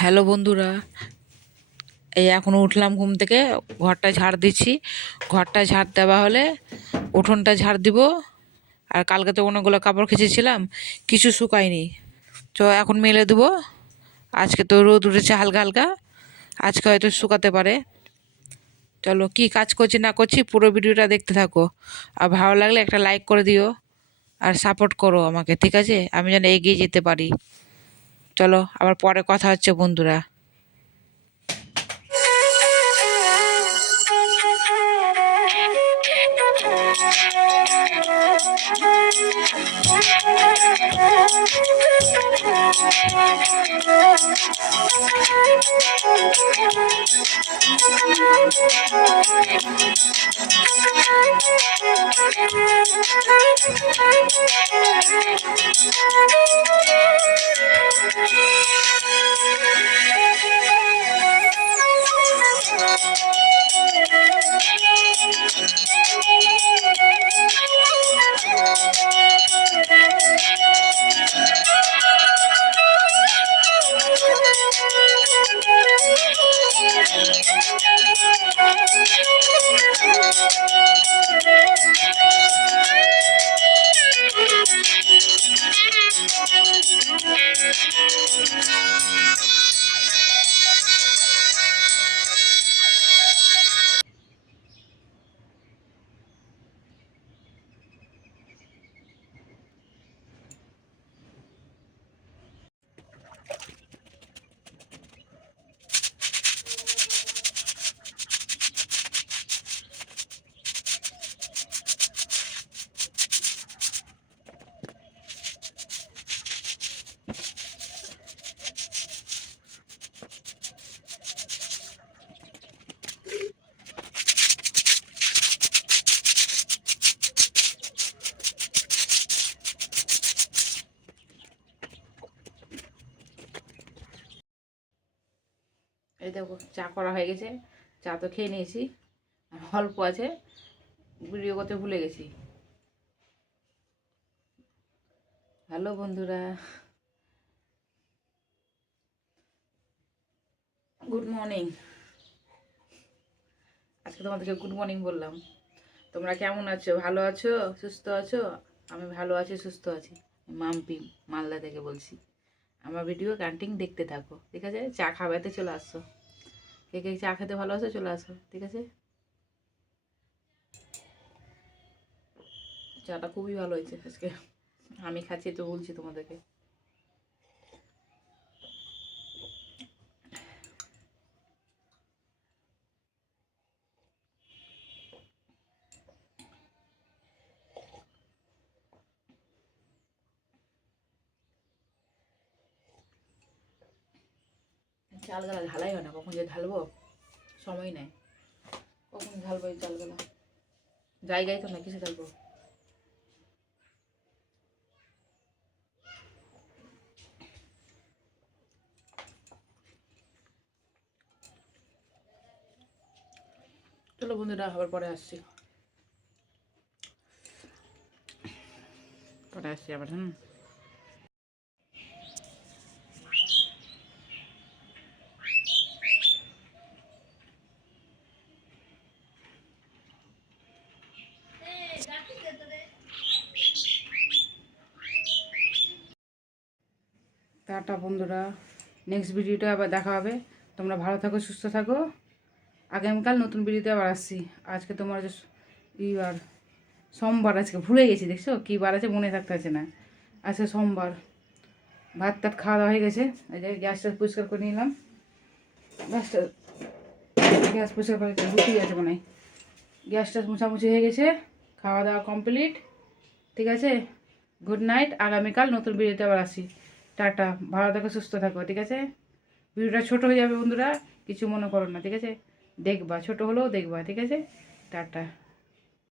Hello বন্ধুরা, এই এখনো উঠলাম ঘুম থেকে, ঘরটা ঝাড় দিচ্ছি। ঘরটা ঝাড় দেওয়া হলে উঠোনটা ঝাড় দিব। আর কালকে তো অনেকগুলো কাপড় কেচেছিলাম, কিছু শুকায়নি, তো এখন মেলে দেবো। আজকে তো রোদ উঠেছে হালকা হালকা, আজকে হয়তো শুকাতে পারে। চলো, কি কাজ করছি না করছি পুরো ভিডিওটা দেখতে থাকো। আর ভালো লাগলে একটা লাইক করে দিও, আর সাপোর্ট করো আমাকে, ঠিক আছে? আমি যেন এগিয়ে যেতে পারি। চলো, আবার পরে কথা হচ্ছে বন্ধুরা। এই দেখো, চা করা হয়ে গেছে। চা তো খেয়ে নিয়েছি, অল্প আছে, ভিডিও করতে ভুলে গেছি। হ্যালো বন্ধুরা, গুড মর্নিং। আজকে তোমাদেরকে গুড মর্নিং বললাম। তোমরা কেমন আছো? ভালো আছো? সুস্থ আছো? আমি ভালো আছি, সুস্থ আছি। মাম্পি মালদা থেকে বলছি। আমার ভিডিও কন্টিনিউ দেখতে থাকো, ঠিক আছে? চা খাওয়াতে চলে আসো। কে কে চা খেতে ভালোবাসো চলে আসো, ঠিক আছে? চাটা খুবই ভালো হয়েছে আজকে, আমি খাচ্ছি তো বলছি তোমাদেরকে। চালগুলা ঢালাই হয় না, কখন যে ঢালবো সময় নেই। কখন ঢালবো এই চালগুলা, জায়গায় তো না, কিসে ঢালবো? চলো বন্ধুরা, আবার পরে আসছি, পরে আসছি আবার। টাটা বন্ধুরা, নেক্সট ভিডিওটা আবার দেখা হবে। তোমরা ভালো থাকো, সুস্থ থাকো, আগামীকাল নতুন ভিডিওতে আবার আসছি। আজকে তোমার যে বার সোমবার, আজকে ভুলে গেছি, দেখছো কী বার আছে মনে থাকতে আছে না। আজকে সোমবার। ভাত টাত খাওয়া দাওয়া হয়ে গেছে। এই যে গ্যাসটা পরিষ্কার করে নিলাম। গ্যাস পরিষ্কার করে রুটি আছে মনে হয়। গ্যাসটা মোছামুছি হয়ে গেছে, খাওয়া দাওয়া কমপ্লিট। ঠিক আছে, গুড নাইট। আগামীকাল নতুন ভিডিওতে আবার আসি। টাটা, ভালো থাকো, সুস্থ থাকো। ঠিক আছে, ভিডিওটা ছোটো হয়ে যাবে বন্ধুরা, কিছু মনে করো না। ঠিক আছে, দেখবা, ছোটো হলেও দেখবা। ঠিক আছে, টাটা।